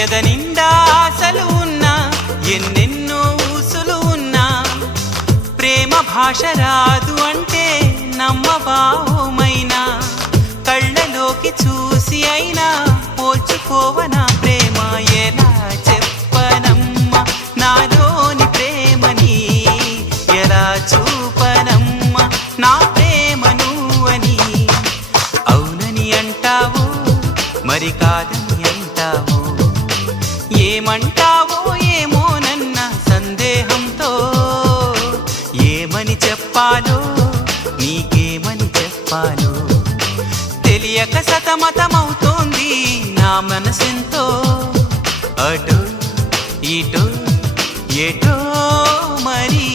ఎదనిండా ఆశలు ఉన్నా ఎన్నెన్నో ఊసులు ఉన్నా ప్రేమ భాష రాదు అంటే నమ్మబావుమైనా కళ్ళలోకి చూసి అయినా పోల్చుకోవనా ప్రేమ ఎలా చెప్పనమ్మా నాలోని ప్రేమని ఎలా చూపనమ్మా నా ప్రేమను అని అవునని అంటావు మరి కాదని అంటావు ఏమంటావో ఏమోనన్న సందేహంతో ఏమని చెప్పాలో నీకేమని చెప్పాలో తెలియక సతమతమవుతోంది నా మనసెంతో అటు ఇటు ఎటో మరి